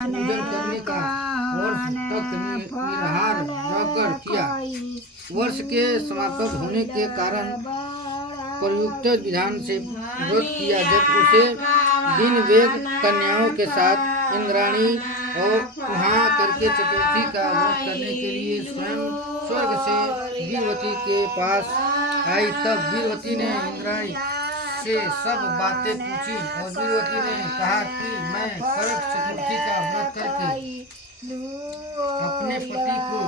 पूजन करने का वर्ष तक निराहार रहकर किया। वर्ष के समाप्त होने के कारण प्रयुक्त विधान से व्रत किया। जब उसे दिन वेद कन्याओं के साथ इंद्राणी और वहाँ करके चतुर्थी का व्रत करने के लिए स्वयं स्वर्ग से वीरवती के पास आई, तब वीरवती ने इंद्राणी से सब बातें पूछी और वीरवती ने कहा कि मैं करक चतुर्थी का व्रत करके अपने पति को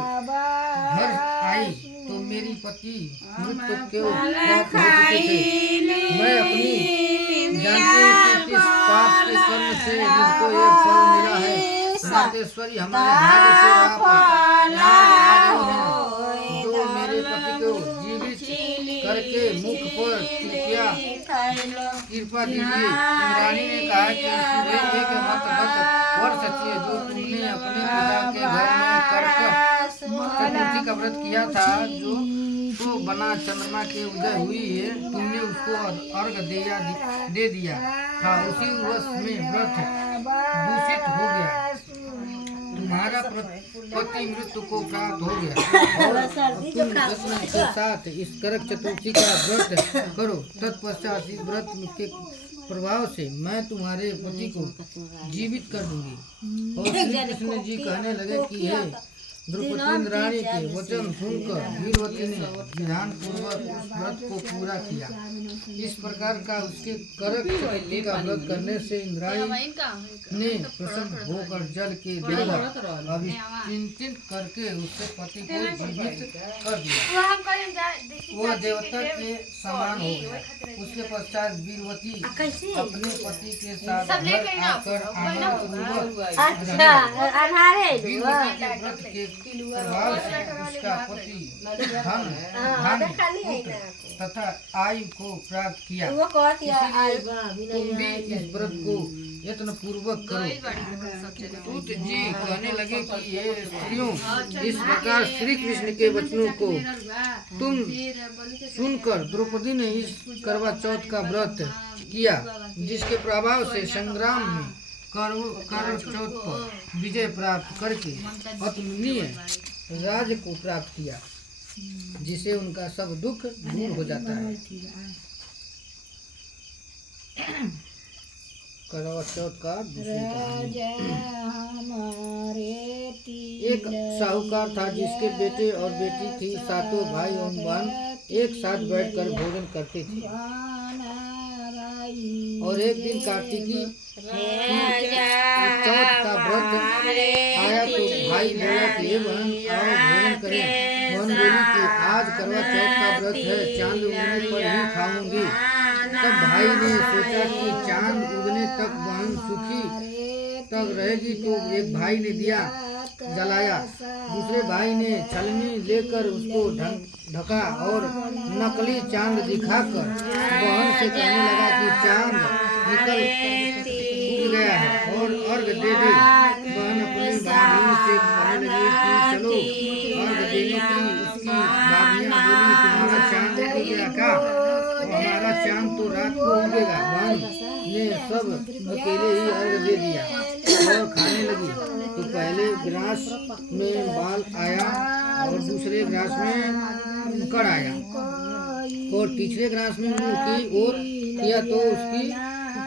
घर आई तो मेरी पति मृत्यु क्यों प्राप्त हो चुके थे। मैं अपनी जानती हूँ कि किस पाप के कर्म से मुझको ये फल मिला है। मातेश्वरी, हमारे भाग्य से आप यहाँ आ गई हैं, जो मेरे पति को जीवित करके मुख पर कृपा दीजिए। इंद्राणी ने कहा कि सूर्य एक मत वर्ष चाहिए जो तुमने अपने पिता के घर में करके चतुर्थी का व्रत किया था, जो तो बना चंद्रमा के उदय हुई है, तुमने उसको अर्घ दे दिया था। उसी वर्ष में व्रत दूषित हो गया, तुम्हारा पति मृत्यु को प्राप्त हो गया और तुम यत्न के साथ इस करक चतुर्थी का व्रत करो। तत्पश्चात इस व्रत के प्रभाव से मैं तुम्हारे पति को जीवित कर दूंगी। और श्री कृष्ण जी कहने लगे कि हे द्रौपदी इंद्राणी के वचन सुनकर वीरवती ने विधान पूर्वक उस व्रत को पूरा किया। इस प्रकार का उसके करक चतुर्थी का व्रत करने से इंद्राणी ने प्रसन्न होकर जल के द्वारा अभिचिंतित करके उसके पति को जीवित कर दिया। वह देवता के समान हो गया। उसके पश्चात वीरवती अपने पति के साथ घर आकर आनंदपूर्वक वीरवती के व्रत के प्रभाव से उसका पति धन तथा आयु को प्राप्त किया। तुम भी इस व्रत को यत्न पूर्वक करो। सूत जी कहने लगे कि ये स्त्रियों, इस प्रकार श्री कृष्ण के वचनों को तुम सुनकर द्रौपदी ने इस करवा चौथ का व्रत किया, जिसके प्रभाव से संग्राम में करवा चौथ पर विजय प्राप्त करके अतुलनीय राज्य को प्राप्त किया, जिसे उनका सब दुख दूर हो जाता है। करवा चौथ का एक साहूकार था जिसके बेटे और बेटी थी। सातों भाई और बहन एक साथ बैठकर भोजन करते थे। और एक दिन कार्तिकी चौथ का व्रत आया तो भाई बोला कि बहन आओ भोजन करें। बहन बोली कि आज करवा चौथ का व्रत है, चांद उगने पर ही खाऊंगी। तब भाई ने सोचा कि चांद उगने तक बहन सुखी तक रहेगी, तो एक भाई ने दिया जलाया। दूसरे भाई ने छलनी लेकर उसको ढका और नकली चांद दिखाकर बहन से कहने लगा कि चांद निकल उग गया है और अर्घ दे दे। बहन अपनी भाभी से कहने लगी कि चलो अर्घ देने की। उसकी भाभियाँ बोली तुम्हारा चांद उग गया क्या? हमारा चांद तो रात को उगेगा। बहन ने सब अकेले ही अर्घ दे दिया और खाने लगी। तो पहले गिलास में बाल आया और दूसरे गिलास में कड़ आया और तीसरे गिलास में मुंह की ओर किया तो उसकी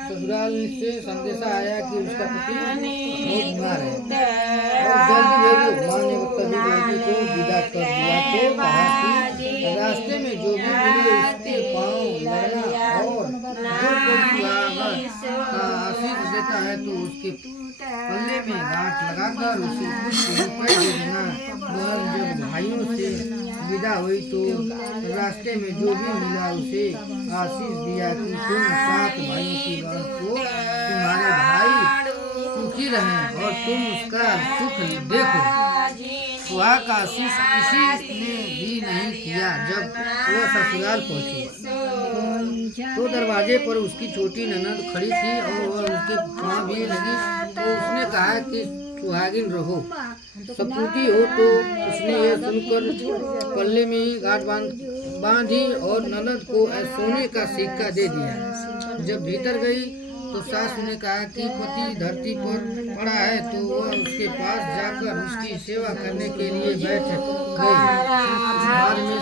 ससुराल से संदेशा आया कि उसका पति बहुत बीमार है और जल्दी भेजो। माँ ने तभी लड़की को विदा कर दिया तो कहा कि रास्ते में जो भी मिले उसके पाँव लगना और जो कोई आशीष देता है तो उसके पल्ले में गांठ लगाकर उसे कुछ रुपए दे देना। जब भाइयों से विदा हुई तो रास्ते में जो भी मिला उसे आशीष दिया कि तुम 7 भाइयों की बात को तुम्हारे भाई सुखी रहें और तुम उसका सुख देखो। सुहा का आशीष किसी ने भी नहीं किया। जब वह ससुराल पहुंची तो दरवाजे पर उसकी छोटी ननद खड़ी थी और वह उसके पाँव भी लगी। तो उसने कहा कि सुहागिन रहो, सपूती हो। तो उसने यह सुनकर पल्ले में ही गांठ बांधी और ननद को सोने का सिक्का दे दिया। जब भीतर गई तो सासू ने कहा कि पति धरती पर पड़ा है, तो वह उसके पास जाकर उसकी सेवा करने के लिए बैठ गई। बाद में